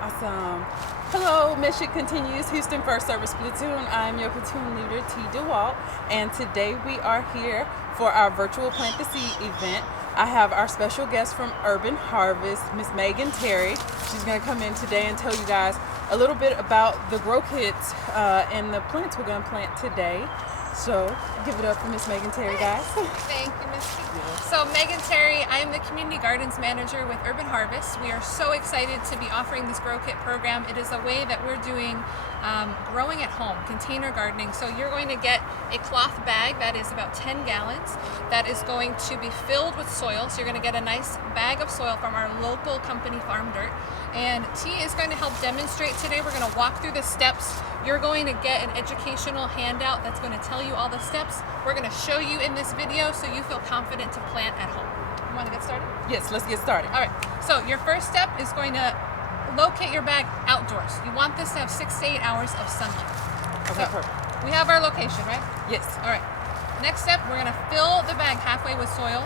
Awesome. Hello, mission continues. Houston First Service Platoon. I'm your platoon leader, T. Dewalt, and today we are here for our virtual Plant the Seed event. I have our special guest from Urban Harvest, Miss Meagan Terry. She's going to come in today and tell you guys a little bit about the grow kits and the plants we're going to plant today. So give it up for Miss Meagan Terry, guys. Thank you, Miss T. So Meagan Terry, I am the Community Gardens Manager with Urban Harvest. We are so excited to be offering this Grow Kit program. It is a way that we're doing growing at home, container gardening. So you're going to get a cloth bag that is about 10 gallons that is going to be filled with soil. So you're going to get a nice bag of soil from our local company, Farm Dirt. And T is going to help demonstrate today. We're going to walk through the steps. You're going to get an educational handout that's going to tell you all the steps. We're going to show you in this video so you feel confident to plant at home. You want to get started? Yes, let's get started. All right. So your first step is going to locate your bag outdoors. You want this to have 6 to 8 hours of sunlight. Okay, So perfect. we have our location, right? Yes. All right. Next step, we're going to fill the bag halfway with soil.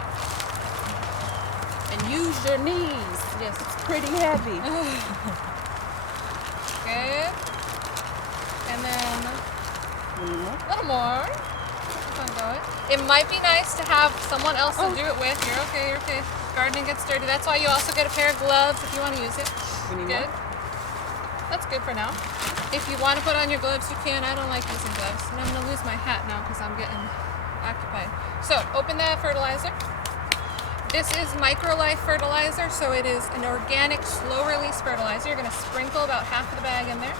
And use your knees. Yes. It's pretty heavy. Good. And then a little more. Keep on going. It might be nice to have someone else to do it with. You're okay, you're okay. Gardening gets dirty. That's why you also get a pair of gloves if you want to use it. We need Good. more? That's good for now. If you want to put on your gloves, you can. I don't like using gloves. And I'm going to lose my hat now because I'm getting occupied. So open the fertilizer. This is microlife fertilizer, so it is an organic, slow-release fertilizer. You're going to sprinkle about half of the bag in there.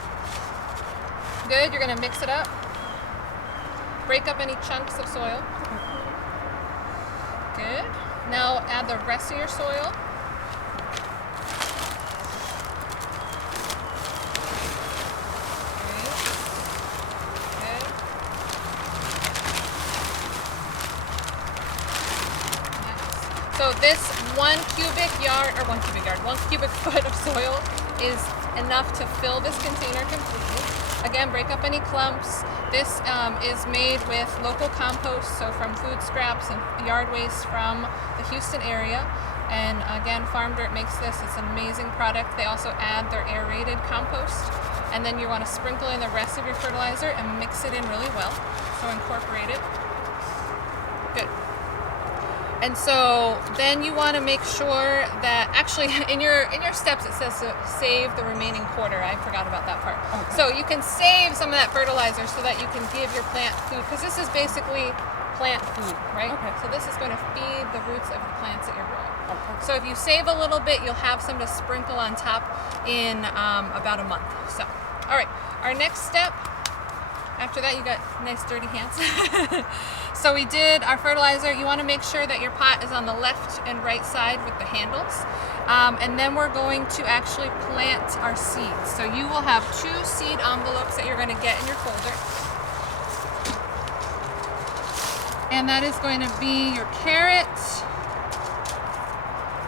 Good. You're going to mix it up. Break up any chunks of soil. Good. Now add the rest of your soil. Good. Nice. So this 1 cubic foot of soil is enough to fill this container completely. Again, break up any clumps. This is made with local compost, so from food scraps and yard waste from the Houston area. And again, Farm Dirt makes this. It's an amazing product. They also add their aerated compost. And then you want to sprinkle in the rest of your fertilizer and mix it in really well. So incorporate it. Good. And so then you want to make sure that, actually in your steps it says to save the remaining quarter. I forgot about that part. Okay. So you can save some of that fertilizer so that you can give your plant food, because this is basically plant food, right? Okay. So this is going to feed the roots of the plants that you're growing. Okay. So if you save a little bit, you'll have some to sprinkle on top in about a month. So, all right, our next step. After that, you got nice dirty hands. So we did our fertilizer. You want to make sure that your pot is on the left and right side with the handles. And then we're going to actually plant our seeds. So you will have 2 seed envelopes that you're going to get in your folder. And that is going to be your carrot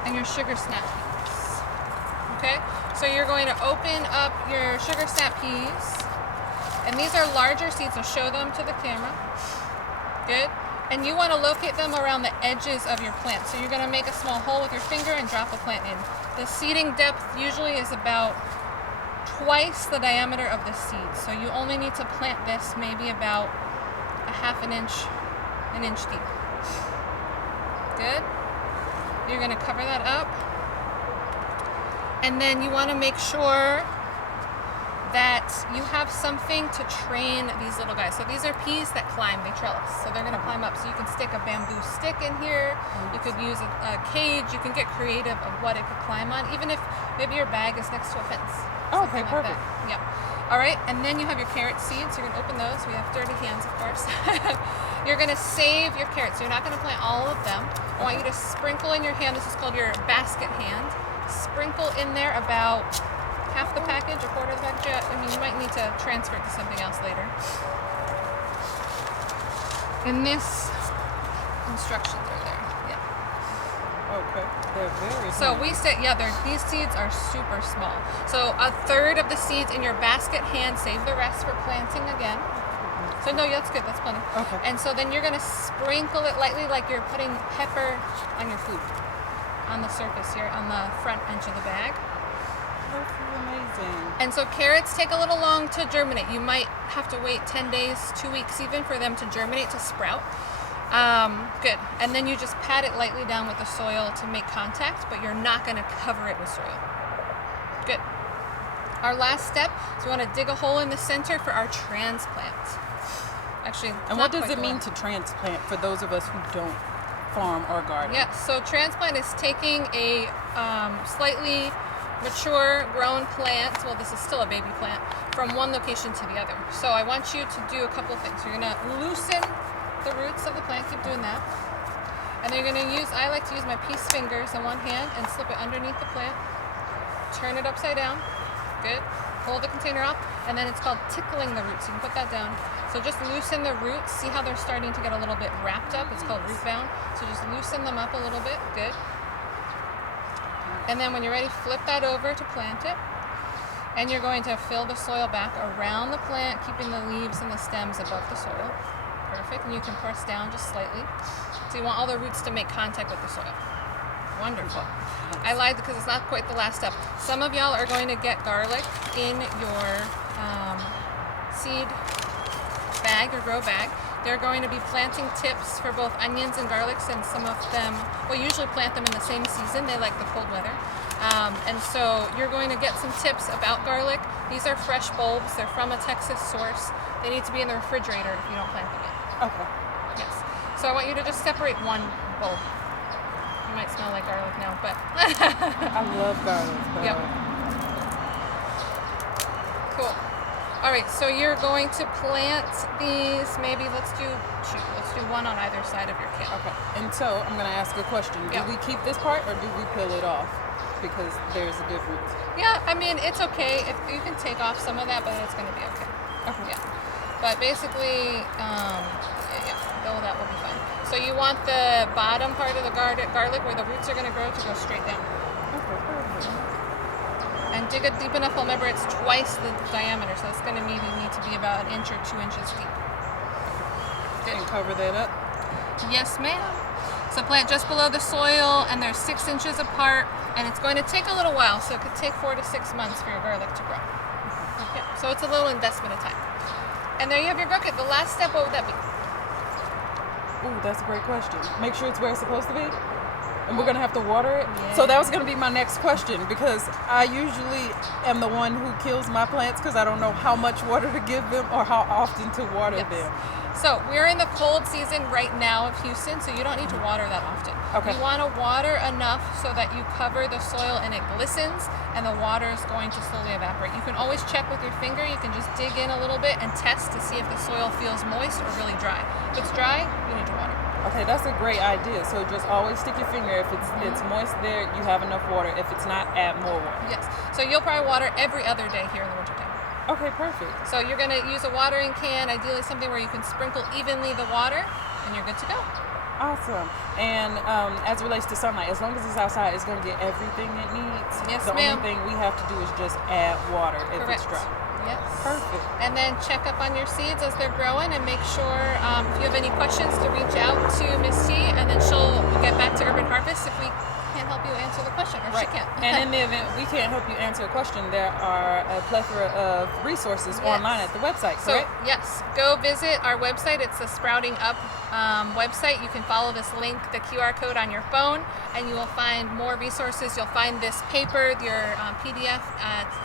and your sugar snap peas. Okay? So you're going to open up your sugar snap peas. And these are larger seeds, so show them to the camera. Good. And you want to locate them around the edges of your plant. So you're going to make a small hole with your finger and drop the plant in. The seeding depth usually is about twice the diameter of the seed. So you only need to plant this maybe about an inch deep. Good. You're going to cover that up. And then you want to make sure that you have something to train these little guys. So these are peas that climb, they trellis. So they're gonna climb up. So you can stick a bamboo stick in here. You could use a cage. You can get creative of what it could climb on, even if maybe your bag is next to a fence. Okay, perfect. Yep. All right, and then you have your carrot seeds. You're gonna open those. We have dirty hands, of course. You're gonna save your carrots. So you're not gonna plant all of them. I want you to sprinkle in your hand. This is called your basket hand. Sprinkle in there about half the package, a quarter of the package. I mean, you might need to transfer it to something else later. And this instructions are there. Yeah. Okay. They're very So small. we said, these seeds are super small. So 1/3 of the seeds in your basket hand, save the rest for planting again. So no, that's good, that's plenty. Okay. And so then you're gonna sprinkle it lightly like you're putting pepper on your food. On the surface here, on the front edge of the bag. This is amazing. And so carrots take a little long to germinate. You might have to wait 10 days, 2 weeks even, for them to germinate, to sprout. Good. And then you just pat it lightly down with the soil to make contact, but you're not going to cover it with soil. Good. Our last step is we want to dig a hole in the center for our transplant. Actually, and what does it mean to transplant for those of us who don't farm or garden? Yeah, so transplant is taking a slightly mature grown plant, well, this is still a baby plant, from one location to the other. So I want you to do a couple things. You're going to loosen the roots of the plant, keep doing that. And then you're going to use, I like to use my peace fingers in one hand and slip it underneath the plant. Turn it upside down. Good. Hold the container off, and then it's called tickling the roots. You can put that down. So just loosen the roots. See how they're starting to get a little bit wrapped up? It's called root bound. So just loosen them up a little bit. Good. And then when you're ready, flip that over to plant it. And you're going to fill the soil back around the plant, keeping the leaves and the stems above the soil. Perfect. And you can press down just slightly. So you want all the roots to make contact with the soil. Wonderful. I lied because it's not quite the last step. Some of y'all are going to get garlic in your seed bag or grow bag. They're going to be planting tips for both onions and garlics, and some of them, well, usually plant them in the same season. They like the cold weather. And so you're going to get some tips about garlic. These are fresh bulbs. They're from a Texas source. They need to be in the refrigerator if you don't plant them yet. Okay. Yes. So I want you to just separate one bulb. You might smell like garlic now, but I love garlic. Yep. Cool. All right, so you're going to plant these. Maybe let's do two. Let's do one on either side of your can. Okay. And so I'm going to ask a question. Do we keep this part or do we peel it off? Because there's a difference. Yeah, I mean, it's okay. If you can take off some of that, but it's going to be okay. Okay. Yeah. But basically, that will be fine. So you want the bottom part of the garlic where the roots are going to grow to go straight down. Okay, perfect. And dig it deep enough. Remember, it's twice the diameter, so it's going to maybe need to be about 1 inch or 2 inches deep. Good. And cover that up? Yes, ma'am. So plant just below the soil, and they're 6 inches apart, and it's going to take a little while, so it could take 4 to 6 months for your garlic to grow. Okay. So it's a little investment of time. And there you have your grow kit. The last step, what would that be? Ooh, that's a great question. Make sure it's where it's supposed to be? And we're going to have to water it? Yeah. So that was going to be my next question, because I usually am the one who kills my plants because I don't know how much water to give them or how often to water them. So we're in the cold season right now of Houston, so you don't need to water that often. Okay. You want to water enough so that you cover the soil and it glistens, and the water is going to slowly evaporate. You can always check with your finger. You can just dig in a little bit and test to see if the soil feels moist or really dry. If it's dry, you need to water. Okay, that's a great idea. So just always stick your finger. If it's moist there, you have enough water. If it's not, add more water. Yes. So you'll probably water every other day here in the wintertime. Okay, perfect. So you're going to use a watering can, ideally something where you can sprinkle evenly the water, and you're good to go. Awesome. And as it relates to sunlight, as long as it's outside, it's going to get everything it needs. Yes, the ma'am. only thing we have to do is just add water if Correct. it's dry. Yes. Perfect. And then check up on your seeds as they're growing, and make sure if you have any questions to reach out to Miss T, and then she'll get back to Urban Harvest if we can't help you answer the question, or she can't. And in the event we can't help you answer a question, there are a plethora of resources online at the website, correct? So, yes, go visit our website. It's the Sprouting Up website. You can follow this link, the QR code on your phone, and you will find more resources. You'll find this paper, your PDF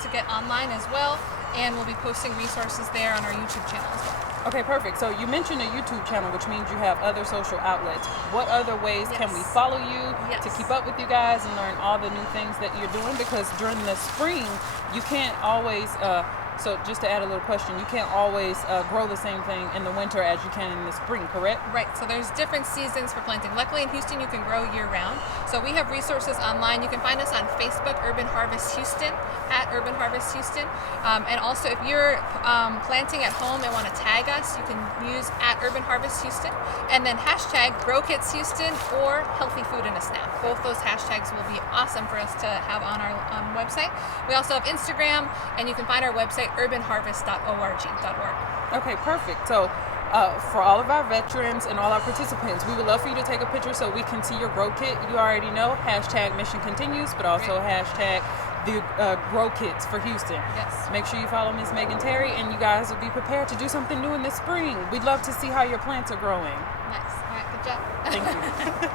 to get online as well, and we'll be posting resources there on our YouTube channel as well. Okay, perfect. So you mentioned a YouTube channel, which means you have other social outlets. What other ways can we follow you to keep up with you guys and learn all the new things that you're doing? Because during the spring, you can't always, so just to add a little question, you can't always grow the same thing in the winter as you can in the spring, correct? Right, so there's different seasons for planting. Luckily in Houston, you can grow year round. So we have resources online. You can find us on Facebook, Urban Harvest Houston, at Urban Harvest Houston. And also if you're planting at home and want to tag us, you can use at Urban Harvest Houston, and then hashtag Grow Kits Houston or Healthy Food in a Snap. Both those hashtags will be awesome for us to have on our website. We also have Instagram, and you can find our website urbanharvest.org. Okay, perfect. So for all of our veterans and all our participants, we would love for you to take a picture so we can see your grow kit. You already know, hashtag Mission Continues, but also hashtag the grow kits for Houston. Yes. Make sure you follow Miss Meagan Terry, and you guys will be prepared to do something new in the spring. We'd love to see how your plants are growing. Nice. All right, good job. Thank you.